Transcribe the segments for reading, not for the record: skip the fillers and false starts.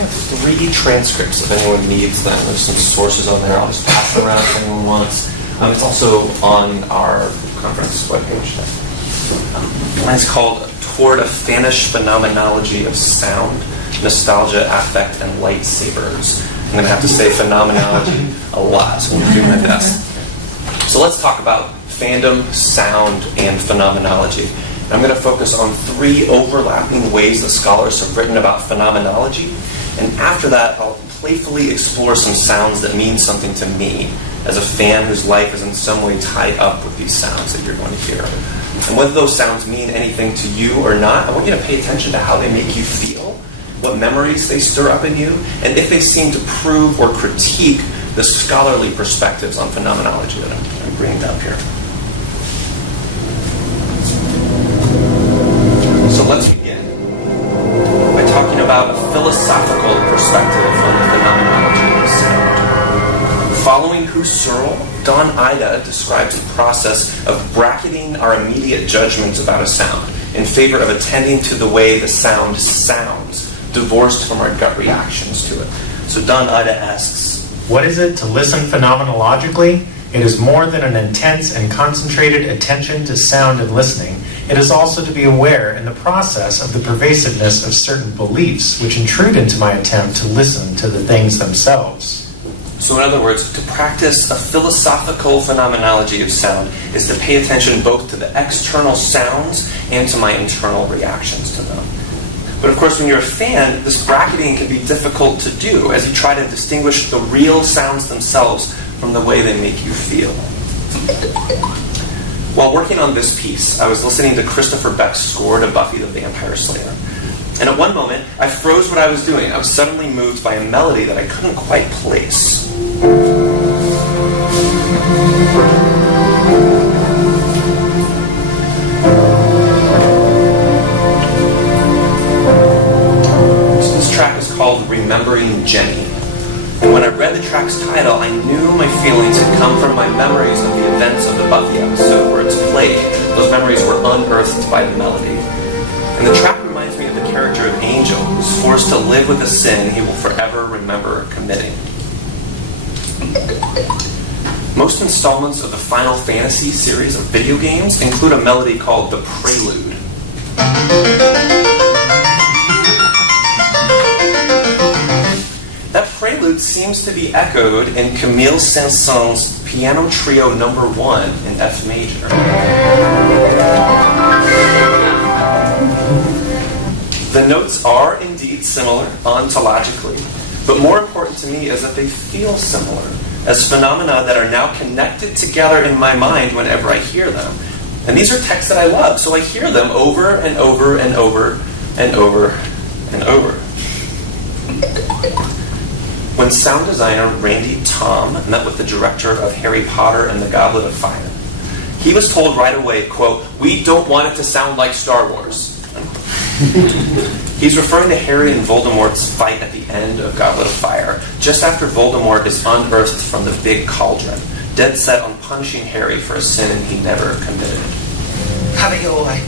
have 3 transcripts if anyone needs them. There's some sources on there. I'll just pass them around if anyone wants. It's also on our conference webpage. It's called Toward a Fanish Phenomenology of Sound, Nostalgia, Affect, and Lightsabers. I'm going to have to say phenomenology a lot, so I'm going to do my best. So let's talk about fandom, sound, and phenomenology. And I'm going to focus on 3 overlapping ways that scholars have written about phenomenology, and after that I'll playfully explore some sounds that mean something to me as a fan whose life is in some way tied up with these sounds that you're going to hear. And whether those sounds mean anything to you or not, I want you to pay attention to how they make you feel, what memories they stir up in you, and if they seem to prove or critique the scholarly perspectives on phenomenology that I'm bringing up here. So let's begin by talking about a philosophical perspective on the phenomenology of sound. Following Husserl, Don Ida describes the process of bracketing our immediate judgments about a sound in favor of attending to the way the sound sounds, divorced from our gut reactions to it. So Don Ida asks, what is it to listen phenomenologically? It is more than an intense and concentrated attention to sound and listening. It is also to be aware in the process of the pervasiveness of certain beliefs which intrude into my attempt to listen to the things themselves. So in other words, to practice a philosophical phenomenology of sound is to pay attention both to the external sounds and to my internal reactions to them. But of course, when you're a fan, this bracketing can be difficult to do as you try to distinguish the real sounds themselves from the way they make you feel. While working on this piece, I was listening to Christopher Beck's score to Buffy the Vampire Slayer. And at one moment, I froze what I was doing. I was suddenly moved by a melody that I couldn't quite place. So this track is called Remembering Jenny. And when I read the track's title, I knew my feelings had come from my memories of the events of the Buffy episode where it's played. Those memories were unearthed by the melody. And the track reminds me of the character of Angel, who's forced to live with a sin he will forever remember committing. Most installments of the Final Fantasy series of video games include a melody called the Prelude. That prelude seems to be echoed in Camille Saint-Saëns' Piano Trio No. 1 in F major. The notes are indeed similar ontologically, but more important to me is that they feel similar as phenomena that are now connected together in my mind whenever I hear them. And these are texts that I love, so I hear them over and over and over and over and over. When sound designer Randy Tom met with the director of Harry Potter and the Goblet of Fire, he was told right away, quote, "We don't want it to sound like Star Wars." He's referring to Harry and Voldemort's fight at the end of Goblet of Fire, just after Voldemort is unearthed from the big cauldron, dead set on punishing Harry for a sin he never committed. Have it your way.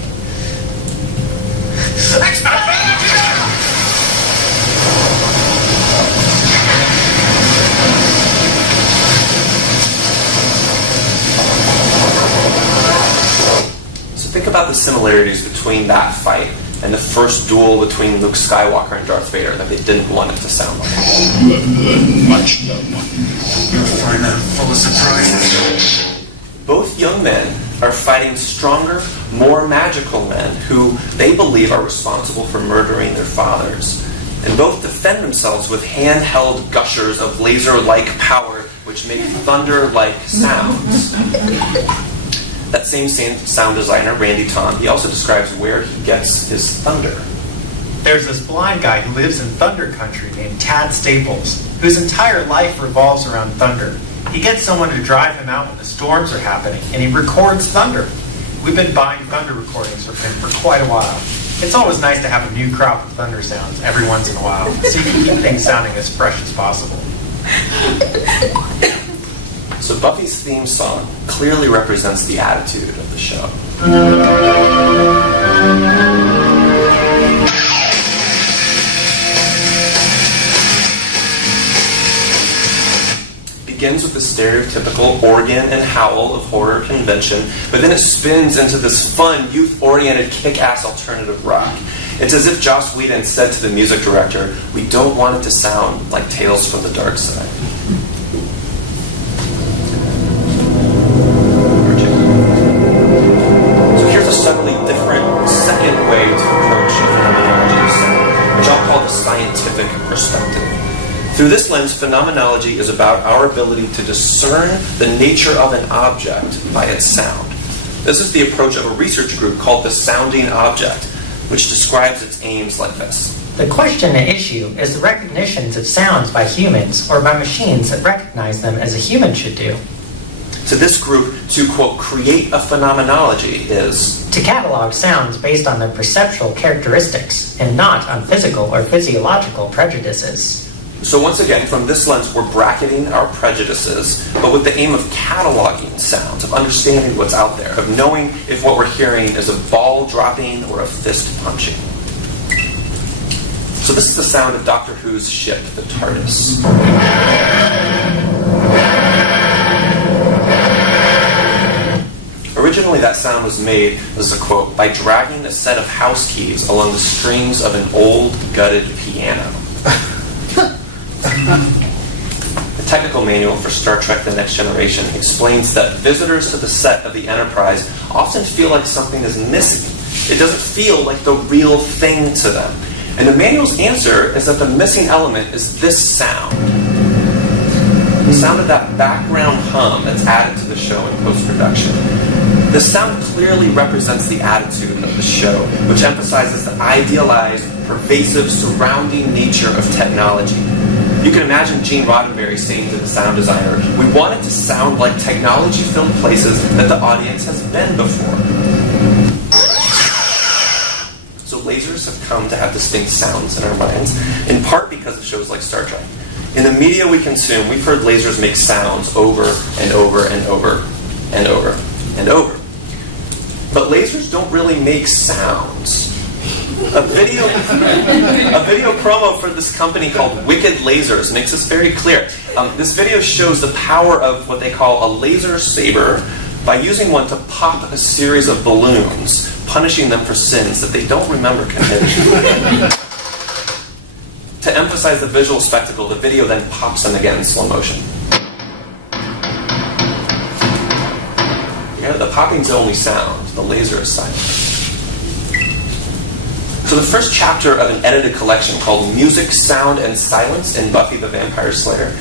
So think about the similarities between that fight and the first duel between Luke Skywalker and Darth Vader that they didn't want it to sound like. Much no one. You'll find that full of surprises. Both young men are fighting stronger, more magical men who they believe are responsible for murdering their fathers. And both defend themselves with handheld gushers of laser-like power which make thunder-like sounds. That same sound designer, Randy Tom, he also describes where he gets his thunder. There's this blind guy who lives in Thunder Country named Tad Staples, whose entire life revolves around thunder. He gets someone to drive him out when the storms are happening, and he records thunder. We've been buying thunder recordings from him for quite a while. It's always nice to have a new crop of thunder sounds every once in a while, so you can keep things sounding as fresh as possible. So Buffy's theme song clearly represents the attitude of the show. begins with the stereotypical organ and howl of horror convention, but then it spins into this fun, youth-oriented, kick-ass alternative rock. It's as if Joss Whedon said to the music director, "We don't want it to sound like Tales from the Dark Side." So here's a subtly different second way to approach the phenomenology of sound, which I'll call the scientific perspective. Through this lens, phenomenology is about our ability to discern the nature of an object by its sound. This is the approach of a research group called the sounding object, which describes its aims like this. The question at issue is the recognitions of sounds by humans or by machines that recognize them as a human should do. To this group, to, quote, create a phenomenology is to catalog sounds based on their perceptual characteristics and not on physical or physiological prejudices. So once again, from this lens, we're bracketing our prejudices, but with the aim of cataloging sounds, of understanding what's out there, of knowing if what we're hearing is a ball dropping or a fist punching. So this is the sound of Doctor Who's ship, the TARDIS. Originally, that sound was made, this is a quote, by dragging a set of house keys along the strings of an old, gutted piano. The technical manual for Star Trek The Next Generation explains that visitors to the set of the Enterprise often feel like something is missing. It doesn't feel like the real thing to them. And the manual's answer is that the missing element is this sound. The sound of that background hum that's added to the show in post-production. The sound clearly represents the attitude of the show, which emphasizes the idealized, pervasive, surrounding nature of technology. You can imagine Gene Roddenberry saying to the sound designer, "We want it to sound like technology-filled places that the audience has been before." So lasers have come to have distinct sounds in our minds, in part because of shows like Star Trek. In the media we consume, we've heard lasers make sounds over and over and over and over and over. But lasers don't really make sounds. A video promo for this company called Wicked Lasers makes this very clear. This video shows the power of what they call a laser saber by using one to pop a series of balloons, punishing them for sins that they don't remember committing. To emphasize the visual spectacle, the video then pops them again in slow motion. Yeah, the popping's the only sound. The laser is silent. So the first chapter of an edited collection called Music, Sound, and Silence in Buffy the Vampire Slayer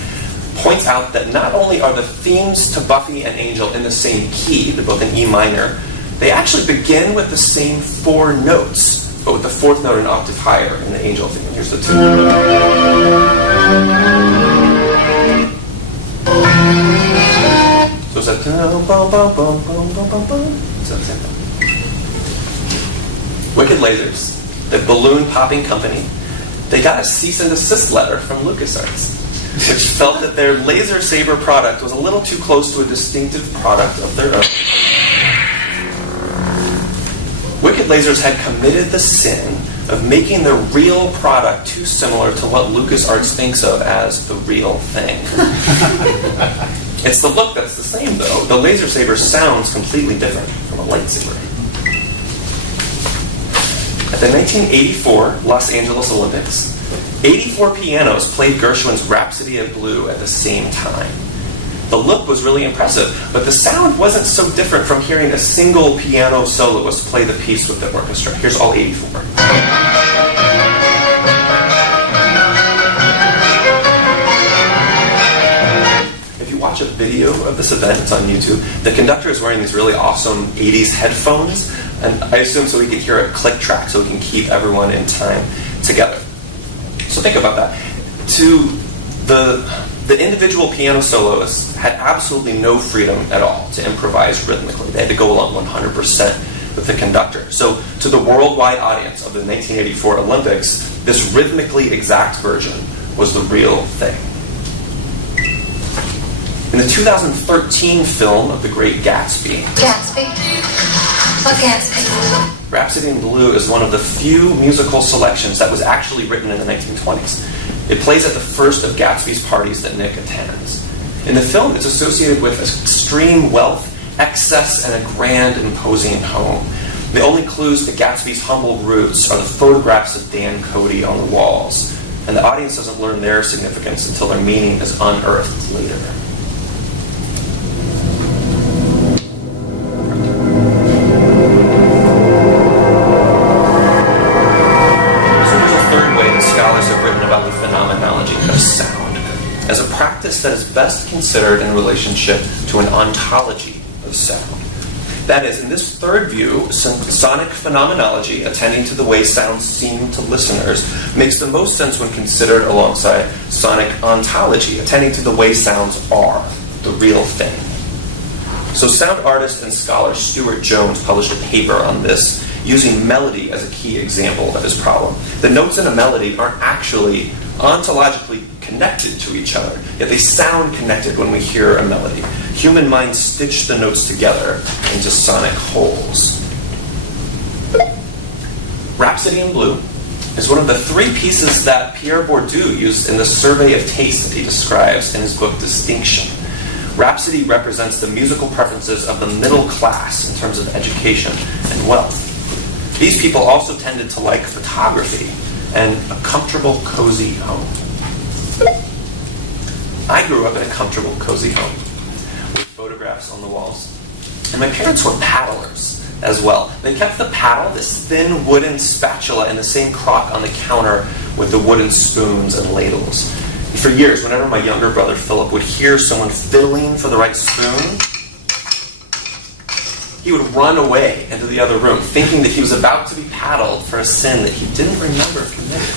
points out that not only are the themes to Buffy and Angel in the same key, they're both in E minor, they actually begin with the same 4 notes, but with the 4th note an octave higher in the Angel theme. Here's the 2. So it's that Wicked Lasers, the balloon popping company, they got a cease and desist letter from LucasArts, which felt that their laser saber product was a little too close to a distinctive product of their own. Wicked Lasers had committed the sin of making their real product too similar to what LucasArts thinks of as the real thing. It's the look that's the same, though. The laser saber sounds completely different from a lightsaber. At the 1984 Los Angeles Olympics, 84 pianos played Gershwin's Rhapsody of Blue at the same time. The look was really impressive, but the sound wasn't so different from hearing a single piano soloist play the piece with the orchestra. Here's all 84. If you watch a video of this event, it's on YouTube, the conductor is wearing these really awesome 80s headphones, and I assume so he could hear a click track so he can keep everyone in time together. So think about that. The individual piano soloists had absolutely no freedom at all to improvise rhythmically. They had to go along 100% with the conductor. So to the worldwide audience of the 1984 Olympics, this rhythmically exact version was the real thing. In the 2013 film of The Great Gatsby, Rhapsody in Blue is one of the few musical selections that was actually written in the 1920s. It plays at the first of Gatsby's parties that Nick attends. In the film, it's associated with extreme wealth, excess, and a grand, imposing home. The only clues to Gatsby's humble roots are the photographs of Dan Cody on the walls, and the audience doesn't learn their significance until their meaning is unearthed later. So there's a third way that scholars have written about the phenomenology of sound, as a practice that is best considered in relationship to an ontology of sound. That is, in this third view, sonic phenomenology, attending to the way sounds seem to listeners, makes the most sense when considered alongside sonic ontology, attending to the way sounds are, the real thing. So sound artist and scholar Stuart Jones published a paper on this, using melody as a key example of his problem. The notes in a melody aren't actually ontologically connected to each other, yet they sound connected when we hear a melody. Human minds stitch the notes together into sonic wholes. Rhapsody in Blue is one of the three pieces that Pierre Bourdieu used in the survey of taste that he describes in his book Distinction. Rhapsody represents the musical preferences of the middle class in terms of education and wealth. These people also tended to like photography and a comfortable, cozy home. I grew up in a comfortable, cozy home with photographs on the walls. And my parents were paddlers as well. They kept the paddle, this thin wooden spatula, in the same crock on the counter with the wooden spoons and ladles. And for years, whenever my younger brother Philip would hear someone fiddling for the right spoon, he would run away into the other room, thinking that he was about to be paddled for a sin that he didn't remember committing.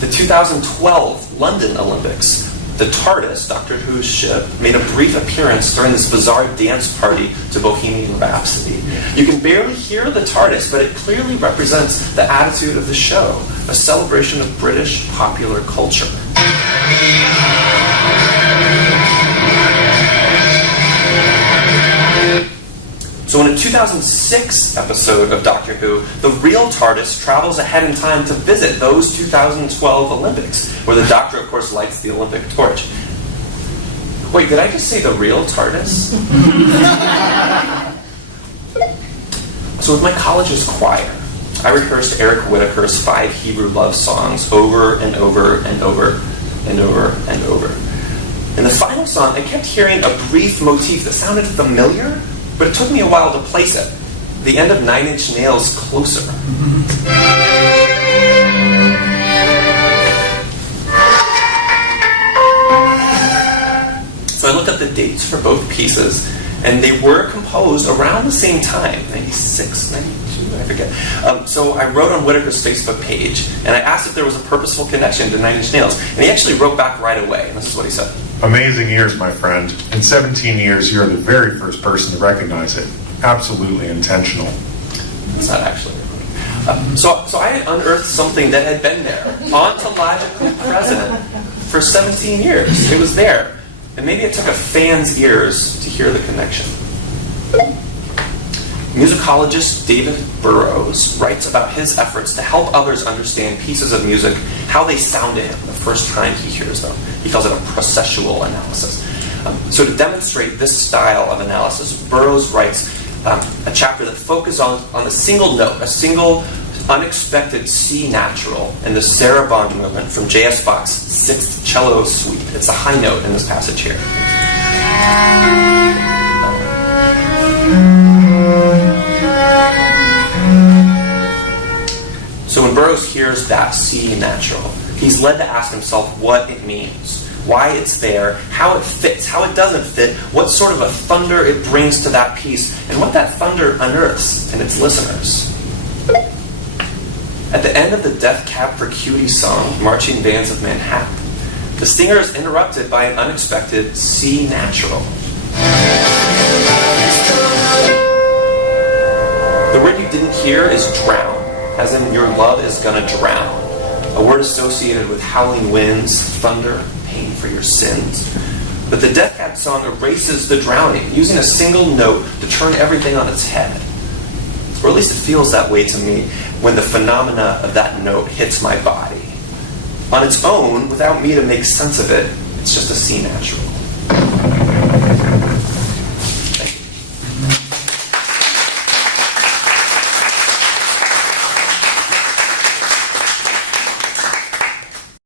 The 2012 London Olympics, the TARDIS, Doctor Who's ship, made a brief appearance during this bizarre dance party to Bohemian Rhapsody. You can barely hear the TARDIS, but it clearly represents the attitude of the show, a celebration of British popular culture. So in a 2006 episode of Doctor Who, the real TARDIS travels ahead in time to visit those 2012 Olympics, where the Doctor, of course, lights the Olympic torch. Wait, did I just say the real TARDIS? So with my college's choir, I rehearsed Eric Whitacre's 5 Hebrew love songs over and over and over and over and over. In the final song, I kept hearing a brief motif that sounded familiar, but it took me a while to place it. The end of 9 Inch Nails' Closer. So I looked up the dates for both pieces, and they were composed around the same time, 96, 92, I forget. So I wrote on Whitaker's Facebook page, and I asked if there was a purposeful connection to 9 Inch Nails, and he actually wrote back right away, and this is what he said. Amazing years, my friend. In 17 years, you're the very first person to recognize it. Absolutely intentional. It's not actually. So I had unearthed something that had been there, ontologically present for 17 years. It was there. And maybe it took a fan's ears to hear the connection. Musicologist David Burrowes writes about his efforts to help others understand pieces of music, how they sound to him the first time he hears them. He calls it a processual analysis. So to demonstrate this style of analysis, Burrowes writes a chapter that focuses on a single note, a single unexpected C natural in the Sarabande movement from J.S. Bach's 6th Cello Suite. It's a high note in this passage here. So when Burrowes hears that C natural, he's led to ask himself what it means, why it's there, how it fits, how it doesn't fit, what sort of a thunder it brings to that piece, and what that thunder unearths in its listeners. At the end of the Death Cab for Cutie song, Marching Bands of Manhattan, the stinger is interrupted by an unexpected C natural. The word you didn't hear is drown, as in your love is gonna drown, a word associated with howling winds, thunder, pain for your sins. But the Death Cab song erases the drowning, using a single note to turn everything on its head. Or at least it feels that way to me when the phenomena of that note hits my body. On its own, without me to make sense of it, it's just a C natural.